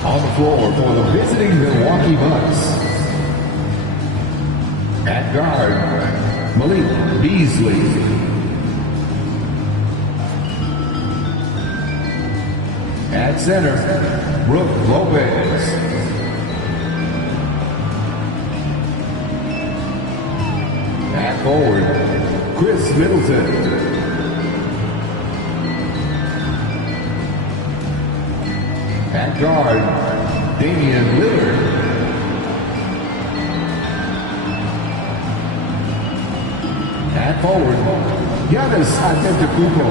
On the floor for the visiting Milwaukee Bucks. At guard, Malik Beasley. At center, Brooke Lopez. At forward, Chris Middleton. At guard, Damian Lillard. At forward, Giannis Antetokounmpo.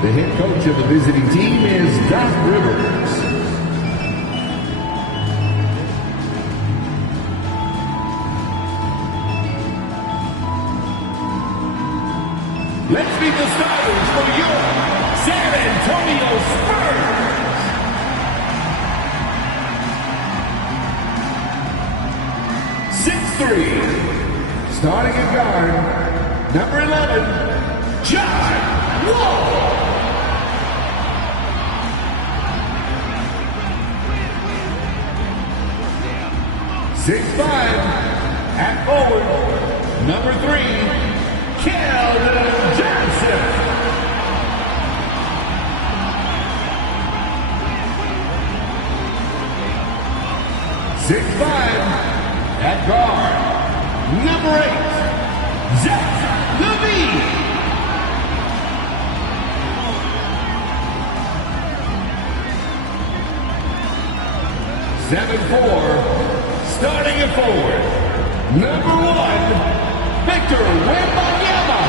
The head coach of the visiting team is Doc Rivers. Let's meet the starters for your San Antonio Spurs. Starting at guard, number 11, John Wall. At forward, number 3, Keldon Johnson. 6'5", at guard, number 8, Zach LaVine. Starting at forward, number 1, Victor Wembanyama.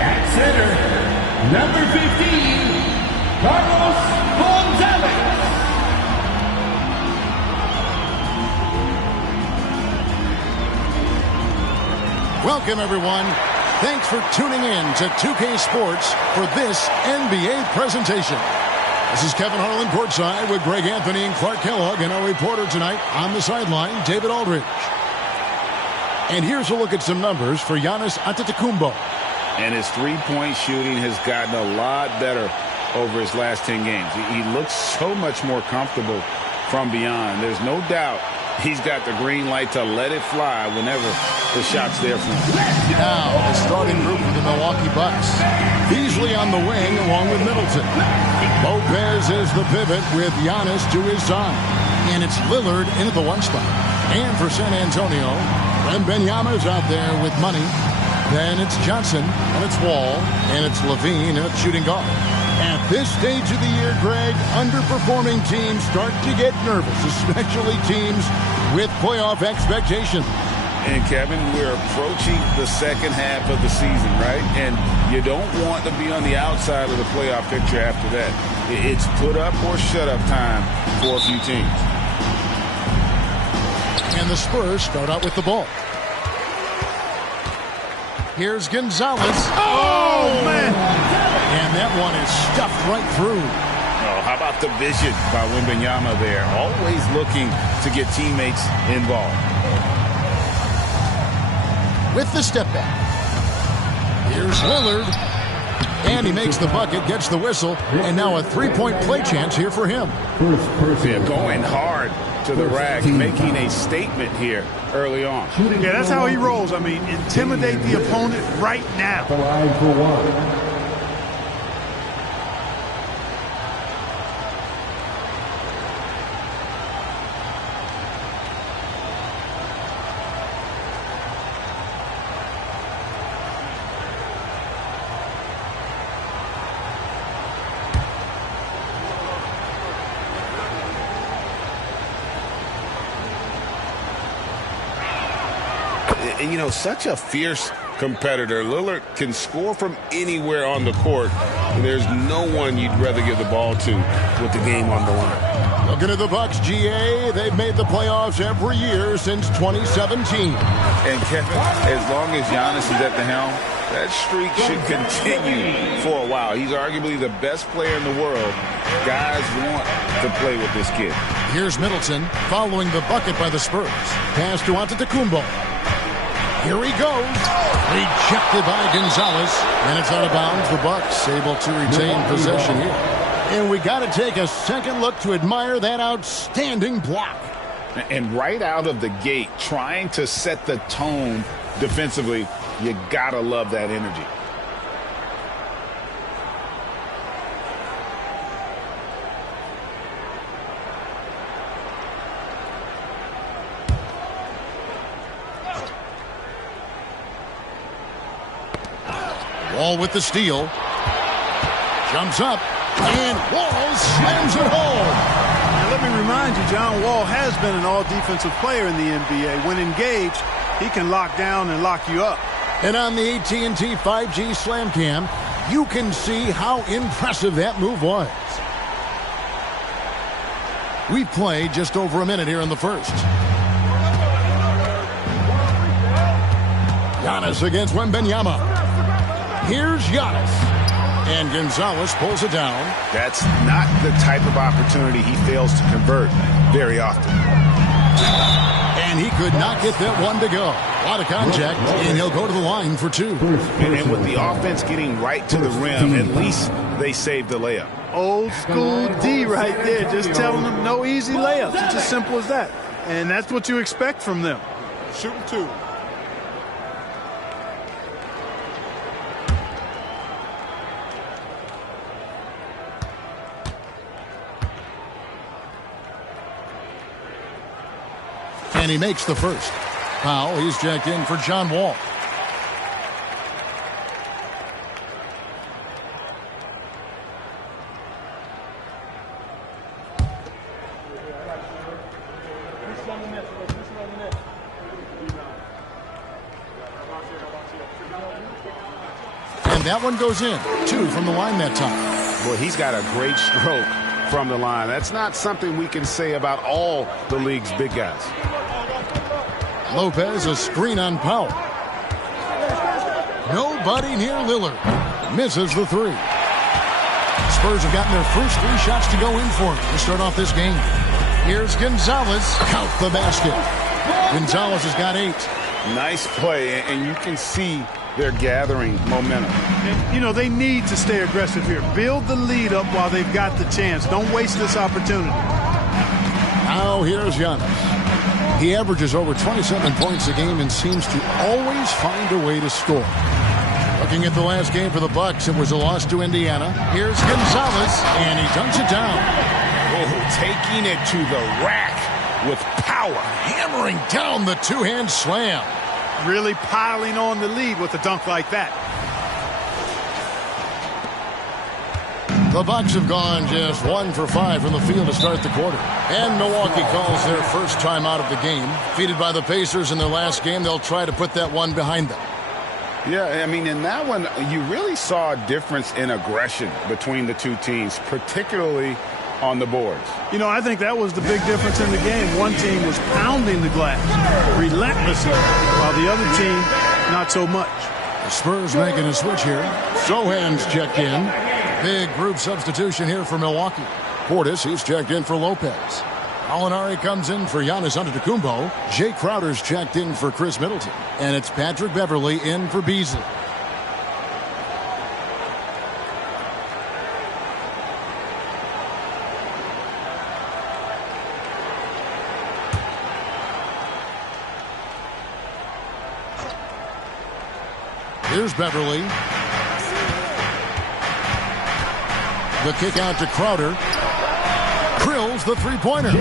At center, number 15, Carlos Gonzalez. Welcome, everyone. Thanks for tuning in to 2K Sports for this NBA presentation. This is Kevin Harlan courtside with Greg Anthony and Clark Kellogg, and our reporter tonight on the sideline, David Aldridge. And here's a look at some numbers for Giannis Antetokounmpo. And his three-point shooting has gotten a lot better over his last 10 games. He looks so much more comfortable from beyond. There's no doubt he's got the green light to let it fly whenever the shot's there for him. Now, the starting group for the Milwaukee Bucks. Beasley on the wing along with Middleton. Lopez is the pivot with Giannis to his side. And it's Lillard in at the 1 spot. And for San Antonio, Wembanyama's out there with money. Then it's Johnson, and it's Wall, and it's LaVine, and it's shooting guard. At this stage of the year, Greg, underperforming teams start to get nervous, especially teams with playoff expectations. And, Kevin, we're approaching the second half of the season, right? And you don't want to be on the outside of the playoff picture after that. It's put up or shut up time for a few teams. And the Spurs start out with the ball. Here's Gonzalez. Oh, man! And that one is stuffed right through. Oh, how about the vision by Wembanyama there? Always looking to get teammates involved. With the step back. Here's Lillard. And he makes the bucket, gets the whistle, and now a three-point play chance here for him. Yeah, going hard to the rack, making a statement here early on. Yeah, that's how he rolls. I mean, intimidate the opponent right now. The line for 1. And, you know, such a fierce competitor. Lillard can score from anywhere on the court. And there's no one you'd rather give the ball to with the game on the line. Looking at the Bucks, GA, they've made the playoffs every year since 2017. And, Kevin, as long as Giannis is at the helm, that streak should continue for a while. He's arguably the best player in the world. Guys want to play with this kid. Here's Middleton following the bucket by the Spurs. Pass to Antetokounmpo. Here he goes. Rejected by Gonzalez. And it's out of bounds. The Bucks able to retain possession here. And we got to take a second look to admire that outstanding block. And right out of the gate, trying to set the tone defensively, you got to love that energy. Wall with the steal. Jumps up. And Wall slams it home. Now, let me remind you, John Wall has been an all-defensive player in the NBA. When engaged, he can lock down and lock you up. And on the AT&T 5G Slam Cam, you can see how impressive that move was. We played just over a minute here in the first. Giannis against Wembanyama. Here's Giannis. And Gonzalez pulls it down. That's not the type of opportunity he fails to convert very often. And he could not get that one to go. A lot of contact, and he'll go to the line for two. And with the offense getting right to the rim, at least they saved the layup. Old school D right there, just telling them no easy layups. It's as simple as that. And that's what you expect from them. Shooting two. And he makes the first. Foul, he's checked in for John Wall. And that one goes in. Two from the line that time. Well, he's got a great stroke from the line. That's not something we can say about all the league's big guys. Lopez, a screen on Powell. Nobody near Lillard. Misses the three. Spurs have gotten their first three shots to go in for him to start off this game. Here's Gonzalez. Count the basket. Gonzalez has got 8. Nice play, and you can see they're gathering momentum. And, you know, they need to stay aggressive here. Build the lead up while they've got the chance. Don't waste this opportunity. Now here's Giannis. He averages over 27 points a game and seems to always find a way to score. Looking at the last game for the Bucks, it was a loss to Indiana. Here's Gonzalez, and he dunks it down. Oh, taking it to the rack with power. Hammering down the two-hand slam. Really piling on the lead with a dunk like that. The Bucks have gone just 1 for 5 from the field to start the quarter. And Milwaukee calls their first time out of the game. Defeated by the Pacers in their last game, they'll try to put that one behind them. Yeah, I mean, in that one, you really saw a difference in aggression between the two teams, particularly on the boards. You know, I think that was the big difference in the game. One team was pounding the glass relentlessly, while the other team, not so much. The Spurs making a switch here. Sohan's checked in. Big group substitution here for Milwaukee. Portis, he's checked in for Lopez. Alinari comes in for Giannis Antetokounmpo. Jay Crowder's checked in for Chris Middleton. And it's Patrick Beverley in for Beasley. Here's Beverley. The kick out to Crowder. Drills the three-pointer.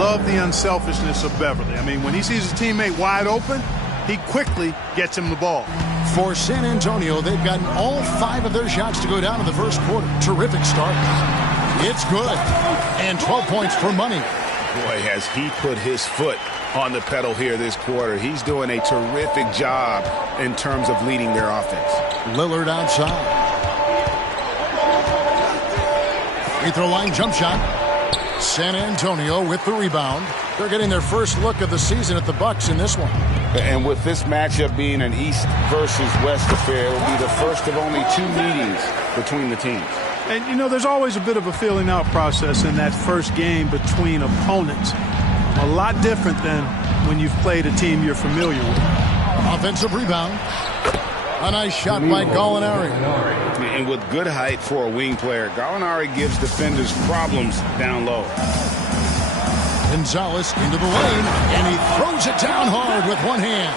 Love the unselfishness of Beverley. I mean, when he sees his teammate wide open, he quickly gets him the ball. For San Antonio, they've gotten all 5 of their shots to go down in the first quarter. Terrific start. It's good. And 12 points for money. Boy, has he put his foot on the pedal here this quarter. He's doing a terrific job in terms of leading their offense. Lillard outside. Free throw line jump shot. San Antonio with the rebound. They're getting their first look of the season at the Bucks in this one. And with this matchup being an East versus West affair, it will be the first of only 2 meetings between the teams. And, you know, there's always a bit of a feeling out process in that first game between opponents. A lot different than when you've played a team you're familiar with. offensive rebound. A nice shot by Gallinari. And with good height for a wing player, Gallinari gives defenders problems down low. Gonzalez into the lane, and he throws it down hard with one hand.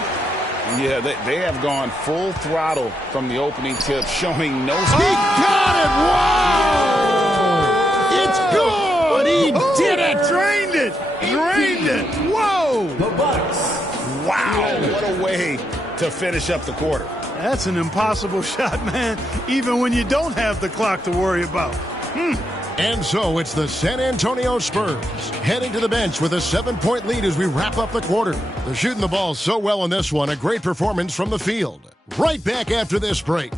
Yeah, they have gone full throttle from the opening tip, showing no speed. He got it! Wow! It's good! He did it! Drained it! Drained it! Whoa! The Bucks. Wow, what a way to finish up the quarter. That's an impossible shot, man, even when you don't have the clock to worry about. And so it's the San Antonio Spurs heading to the bench with a 7-point lead as we wrap up the quarter. They're shooting the ball so well in this one. A great performance from the field. Right back after this break.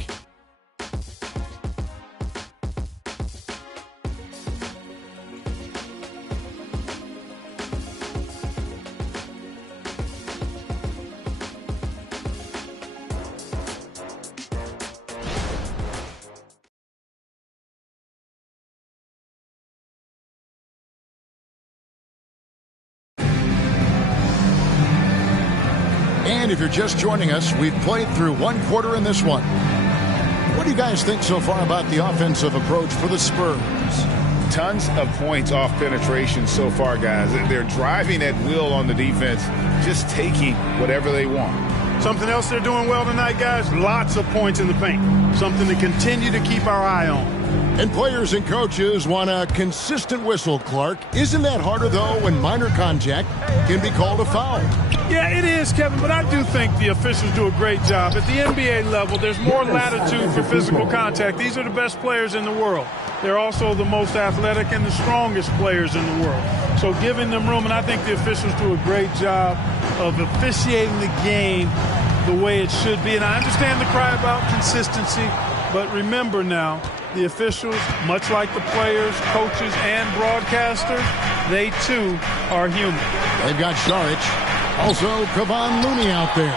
And if you're just joining us, we've played through one quarter in this one. What do you guys think so far about the offensive approach for the Spurs? Tons of points off penetration so far, guys. They're driving at will on the defense, just taking whatever they want. Something else they're doing well tonight, guys, lots of points in the paint. Something to continue to keep our eye on. And players and coaches want a consistent whistle, Clark. Isn't that harder, though, when minor contact can be called a foul? Yeah, it is, Kevin, but I do think the officials do a great job. At the NBA level, there's more latitude for physical contact. These are the best players in the world. They're also the most athletic and the strongest players in the world. So giving them room, and I think the officials do a great job of officiating the game the way it should be. And I understand the cry about consistency, but remember now, the officials, much like the players, coaches, and broadcasters, they too are human. They've got Šarić. Also, Kevon Looney out there.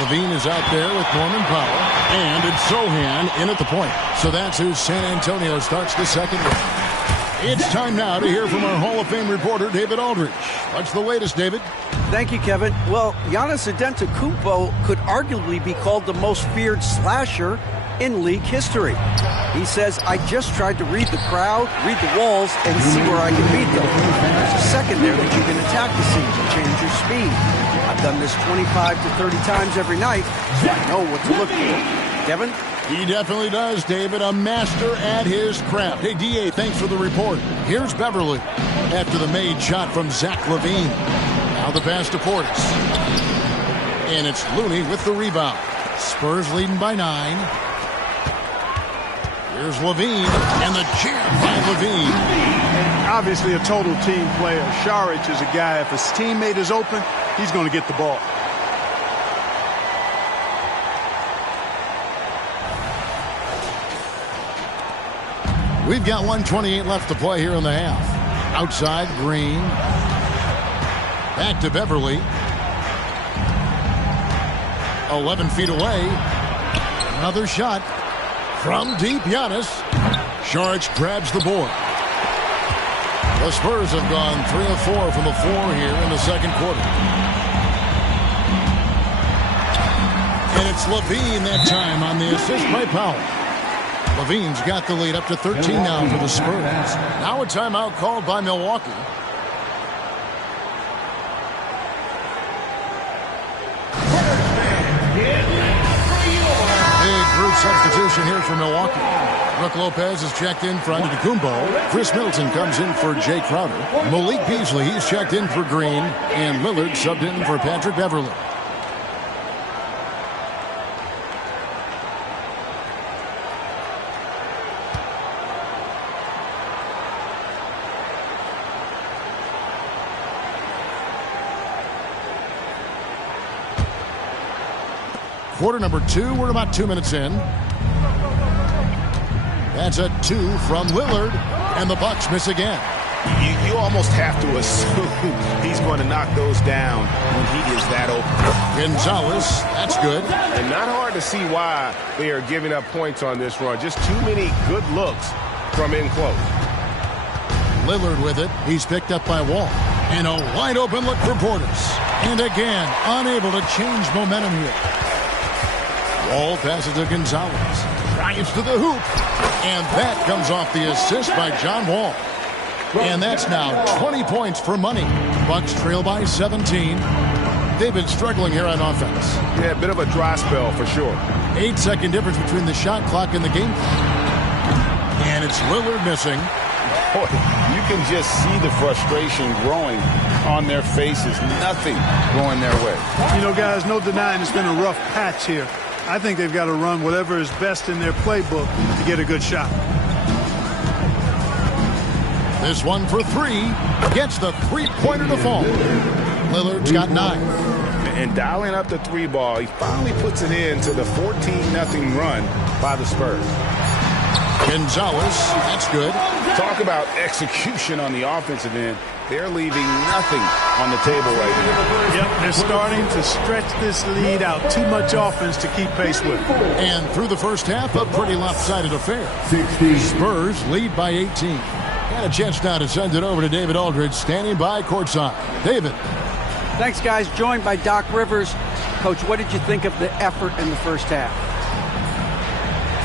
Levine is out there with Norman Powell. And it's Sohan in at the point. So that's who San Antonio starts the second round. It's time now to hear from our Hall of Fame reporter, David Aldridge. What's the latest, David? Thank you, Kevin. Well, Giannis Antetokounmpo could arguably be called the most feared slasher in league history. He says, I just tried to read the crowd, read the walls, and see where I can beat them. There's a second there that you can attack the seams and change your speed. I've done this 25 to 30 times every night, so I know what to look for. Kevin? He definitely does, David. A master at his craft. Hey, D.A., thanks for the report. Here's Beverly after the made shot from Zach LaVine. Now the pass to Portis. And it's Looney with the rebound. Spurs leading by 9. Here's LaVine, and the jam by LaVine. Obviously a total team player. Šarić is a guy, if his teammate is open, he's going to get the ball. We've got 1:28 left to play here in the half. Outside, Green. Back to Beverly. 11 feet away. Another shot. From deep, Giannis. Šarić grabs the board. The Spurs have gone 3 of 4 from the floor here in the second quarter. And it's LaVine that time on the assist by Powell. LaVine's got the lead up to 13 now for the Spurs. Now a timeout called by Milwaukee. Big group substitution here for Milwaukee. Brook Lopez is checked in for Antetokounmpo. Chris Middleton comes in for Jay Crowder. Malik Beasley, he's checked in for Green. And Lillard subbed in for Patrick Beverly. Quarter number 2, we're about 2 minutes in. That's a 2 from Lillard, and the Bucks miss again. You almost have to assume he's going to knock those down when he is that open. Gonzalez, that's good. And not hard to see why they are giving up points on this run. Just too many good looks from in close. Lillard with it. He's picked up by Wall. And a wide open look for Portis. And again, unable to change momentum here. Wall passes to Gonzalez. Drives to the hoop. And that comes off the assist by John Wall. And that's now 20 points for Money. Bucks trail by 17. They've been struggling here on offense. Yeah, a bit of a dry spell for sure. 8-second difference between the shot clock and the game clock. And it's Lillard missing. Boy, you can just see the frustration growing on their faces. Nothing going their way. You know, guys, no denying it's been a rough patch here. I think they've got to run whatever is best in their playbook to get a good shot. This one for three. Gets the three-pointer to fall. Lillard's got 9. And dialing up the 3 ball, he finally puts it in to the 14-0 run by the Spurs. Gonzalez, that's good. Talk about execution on the offensive end. They're leaving nothing on the table right now. Yep, they're starting to stretch this lead out. Too much offense to keep pace with. And through the first half, a pretty lopsided affair. 60. Spurs lead by 18. And a chance now to send it over to David Aldridge, standing by courtside. David. Thanks, guys. Joined by Doc Rivers. Coach, what did you think of the effort in the first half?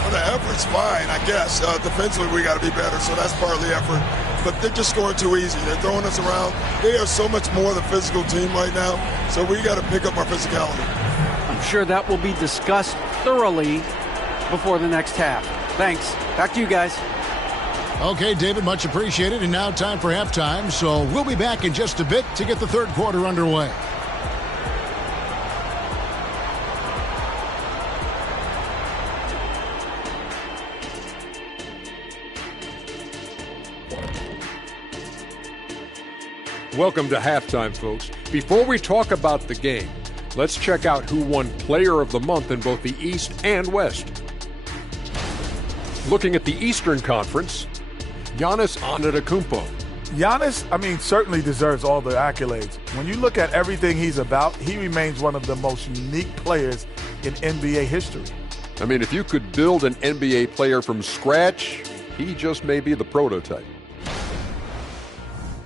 Well, the effort's fine, I guess. Defensively, we got to be better, so that's part of the effort. But they're just scoring too easy. They're throwing us around. They are so much more the physical team right now, so we got to pick up our physicality. I'm sure that will be discussed thoroughly before the next half. Thanks. Back to you guys. Okay, David, much appreciated. And now time for halftime, so we'll be back in just a bit to get the third quarter underway. Welcome to halftime, folks. Before we talk about the game, let's check out who won Player of the Month in both the East and West. Looking at the Eastern Conference, Giannis Antetokounmpo. Giannis, certainly deserves all the accolades. When you look at everything he's about, he remains one of the most unique players in NBA history. If you could build an NBA player from scratch, he just may be the prototype.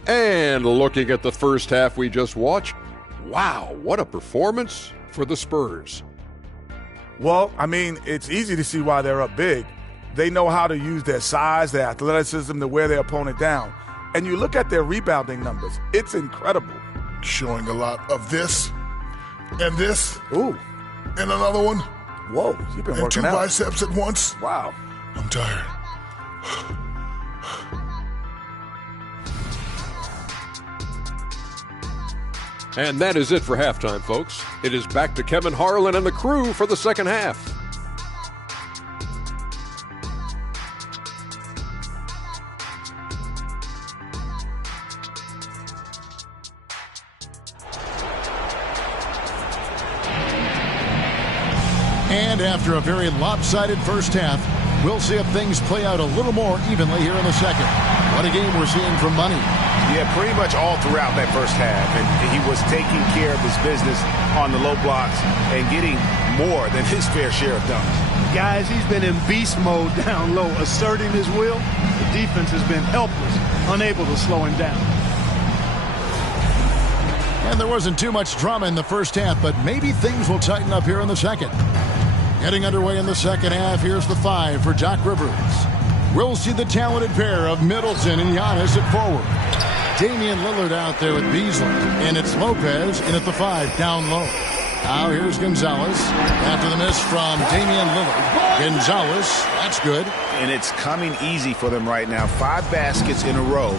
And looking at the first half we just watched, wow, what a performance for the Spurs. Well, it's easy to see why they're up big. They know how to use their size, their athleticism to wear their opponent down. And you look at their rebounding numbers, it's incredible. Showing a lot of this and this. Ooh. And another one. Whoa, you've been and working 2 out. biceps at once. Wow. I'm tired. And that is it for halftime, folks. It is back to Kevin Harlan and the crew for the second half. And after a very lopsided first half, we'll see if things play out a little more evenly here in the second. What a game we're seeing from Money. Yeah, pretty much all throughout that first half. And he was taking care of his business on the low blocks and getting more than his fair share of dunks. Guys, he's been in beast mode down low, asserting his will. The defense has been helpless, unable to slow him down. And there wasn't too much drama in the first half, but maybe things will tighten up here in the second. Getting underway in the second half, here's the 5 for Doc Rivers. We'll see the talented pair of Middleton and Giannis at forward. Damian Lillard out there with Beasley. And it's Lopez in at the 5, down low. Now here's Gonzalez. After the miss from Damian Lillard. Gonzalez, that's good. And it's coming easy for them right now. 5 baskets in a row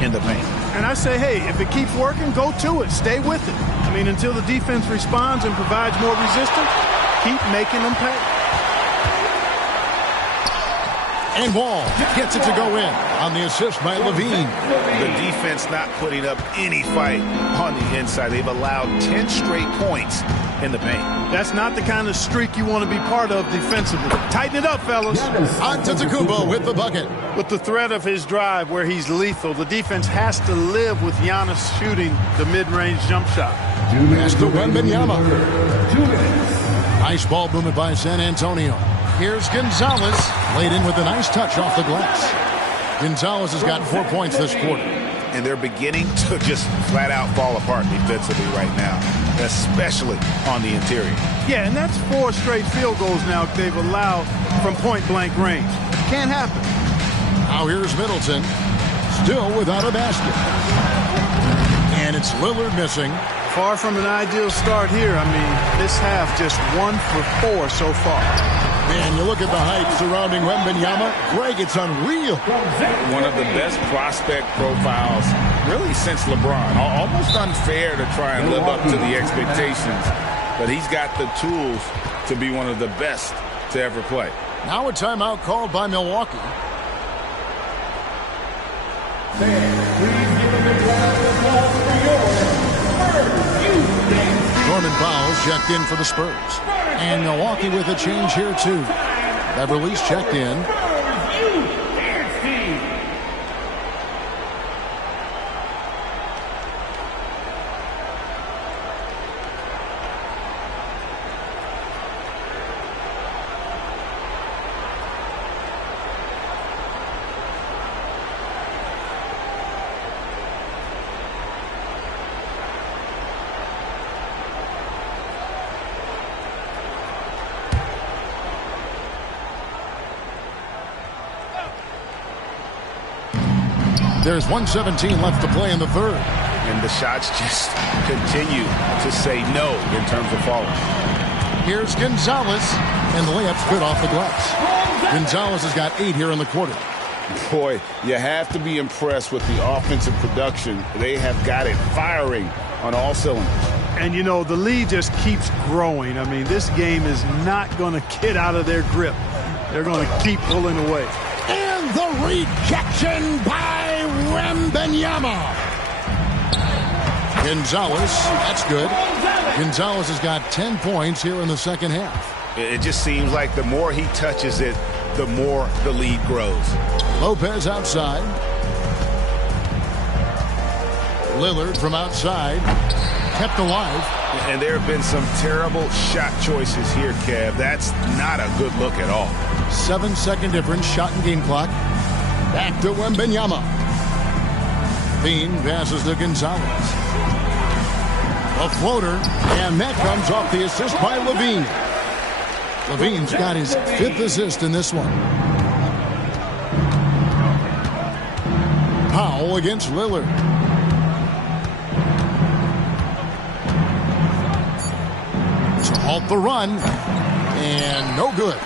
in the paint. And I say, hey, if it keeps working, go to it. Stay with it. Until the defense responds and provides more resistance, keep making them pay. And Wall gets it to go in on the assist by Levine. The defense not putting up any fight on the inside. They've allowed 10 straight points in the paint. That's not the kind of streak you want to be part of defensively. Tighten it up, fellas. Antetokounmpo with the bucket. With the threat of his drive where he's lethal, the defense has to live with Giannis shooting the mid-range jump shot. Pass to Wembanyama. Nice ball movement by San Antonio. Here's Gonzalez, laid in with a nice touch off the glass. Gonzalez has got 4 points this quarter. And they're beginning to just flat out fall apart defensively right now. especially on the interior. Yeah, and that's 4 straight field goals now they've allowed from point-blank range. Can't happen. Now here's Middleton, still without a basket. And it's Lillard missing. Far from an ideal start here. I mean, this half just 1 for 4 so far. And you look at the hype surrounding Wembanyama. Greg, it's unreal. One of the best prospect profiles really since LeBron. Almost unfair to try and live up to the expectations. But he's got the tools to be one of the best to ever play. Now a timeout called by Milwaukee. Norman Powell's checked in for the Spurs. And Milwaukee with a change here, too. Beverly's checked in. There's 1:17 left to play in the third. And the shots just continue to say no in terms of falling. Here's Gonzalez, and the layup's good off the glass. Gonzalez has got 8 here in the quarter. Boy, you have to be impressed with the offensive production. They have got it firing on all cylinders. And, you know, the lead just keeps growing. I mean, this game is not going to get out of their grip. They're going to keep pulling away. And the rejection by Wembanyama. Gonzalez, that's good. Gonzalez has got 10 points here in the second half. It just seems like the more he touches it, the more the lead grows. Lopez outside. Lillard from outside. Kept alive. And there have been some terrible shot choices here, Kev. That's not a good look at all. 7-second difference, shot and game clock. Back to Wembanyama. Bean passes to Gonzalez. A floater, and that comes off the assist by Levine. Levine's got his 5th assist in this one. Powell against Lillard. To halt the run, and no good.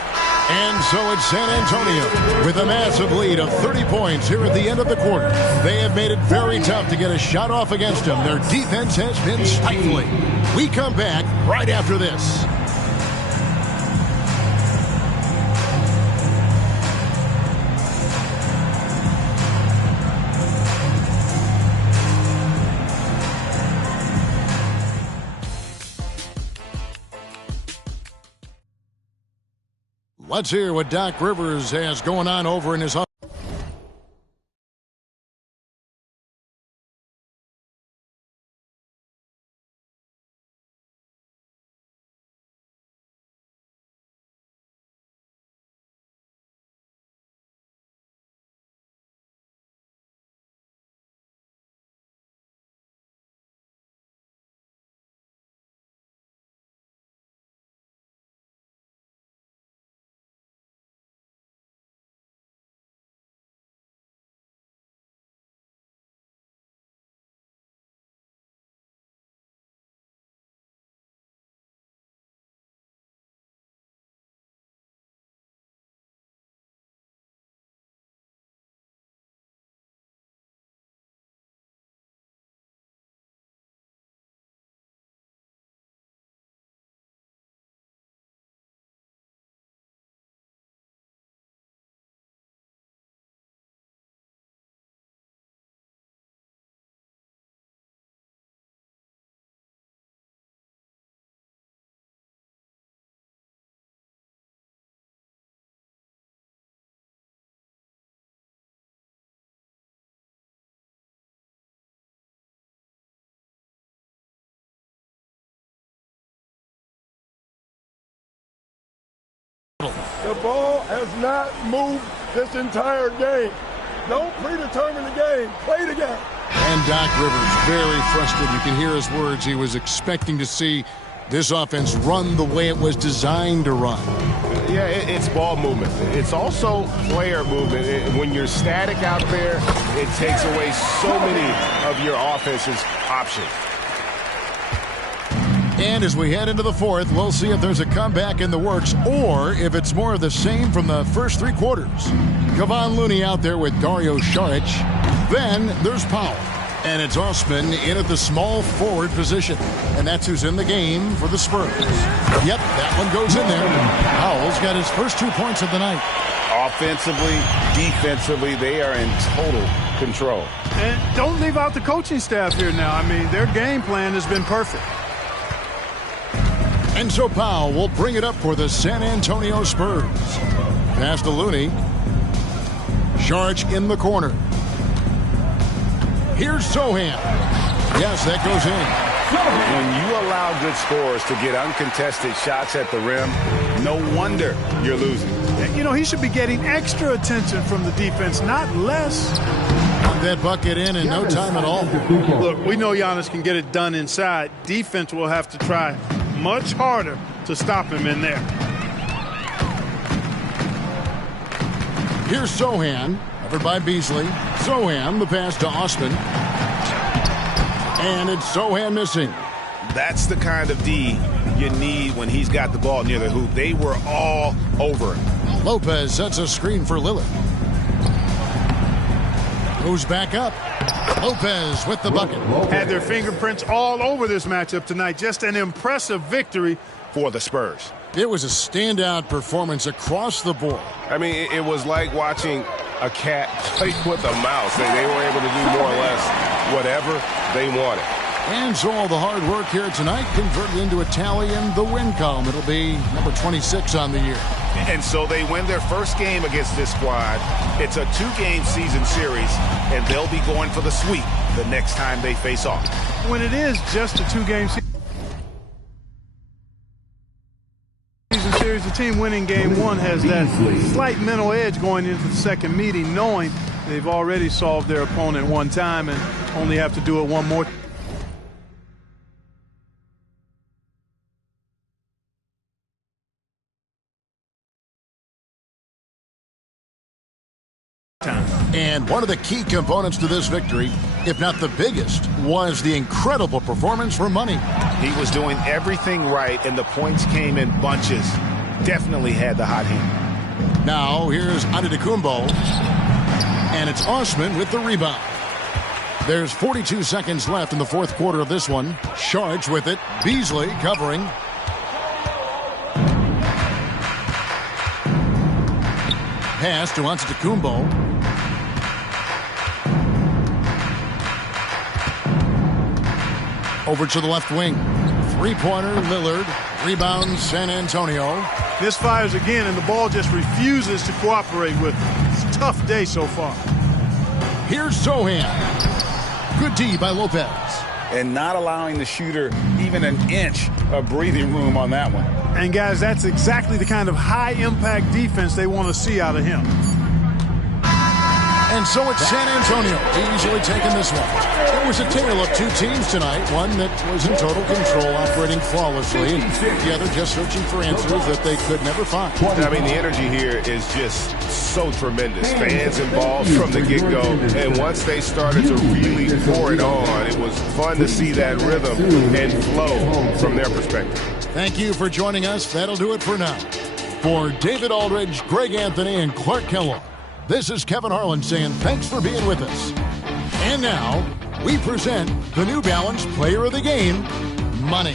And so it's San Antonio with a massive lead of 30 points here at the end of the quarter. They have made it very tough to get a shot off against them. Their defense has been stifling. We come back right after this. Let's hear what Doc Rivers has going on over in his home. The ball has not moved this entire game. Don't predetermine the game. Play the game. And Doc Rivers, very frustrated. You can hear his words. He was expecting to see this offense run the way it was designed to run. Yeah, it's ball movement. It's also player movement. When you're static out there, it takes away so many of your offense's options. And as we head into the fourth, we'll see if there's a comeback in the works or if it's more of the same from the first three quarters. Kevon Looney out there with Dario Saric. Then there's Powell. And it's Osman in at the small forward position. And that's who's in the game for the Spurs. Yep, that one goes in there. Powell's got his first 2 points of the night. Offensively, defensively, they are in total control. And don't leave out the coaching staff here now. I mean, their game plan has been perfect. And so Powell will bring it up for the San Antonio Spurs. Pass to Looney. Saric in the corner. Here's Sohan. Yes, that goes in. When you allow good scorers to get uncontested shots at the rim, no wonder you're losing. You know, he should be getting extra attention from the defense, not less. Got that bucket in no time at all. Look, we know Giannis can get it done inside. Defense will have to try much harder to stop him in there. Here's Sohan, covered by Beasley. Sohan, the pass to Osman. And it's Sohan missing. That's the kind of D you need when he's got the ball near the hoop. They were all over him. Lopez sets a screen for Lillard. Goes back up. Lopez with the bucket. Had their fingerprints all over this matchup tonight. Just an impressive victory for the Spurs. It was a standout performance across the board. I mean, it was like watching a cat play with a mouse. They were able to do more or less whatever they wanted. And so all the hard work here tonight converted into a tally in the win column. It'll be number 26 on the year. And so they win their first game against this squad. It's a 2-game season series, and they'll be going for the sweep the next time they face off. When it is just a 2-game season series, the team winning game one has that slight mental edge going into the second meeting, knowing they've already solved their opponent one time and only have to do it one more time. And one of the key components to this victory, if not the biggest, was the incredible performance for Money. He was doing everything right, and the points came in bunches. Definitely had the hot hand. Now here's Antetokounmpo, and it's Osman with the rebound. There's 42 seconds left in the fourth quarter of this one. Saric with it. Beasley covering. Pass to Antetokounmpo. Over to the left wing. Three-pointer, Lillard. Rebound, San Antonio. This fires again, and the ball just refuses to cooperate with it. It's a tough day so far. Here's Sohan. Good D by Lopez. And not allowing the shooter even an inch of breathing room on that one. And, guys, that's exactly the kind of high-impact defense they want to see out of him. And so it's San Antonio easily taking this one. It was a tale of two teams tonight, one that was in total control, operating flawlessly, and the other just searching for answers that they could never find. I mean, the energy here is just so tremendous. Fans involved from the get-go, and once they started to really pour it on, it was fun to see that rhythm and flow from their perspective. Thank you for joining us. That'll do it for now. For David Aldridge, Greg Anthony, and Clark Kellogg, this is Kevin Harlan saying thanks for being with us. And now, we present the New Balance Player of the Game, Money.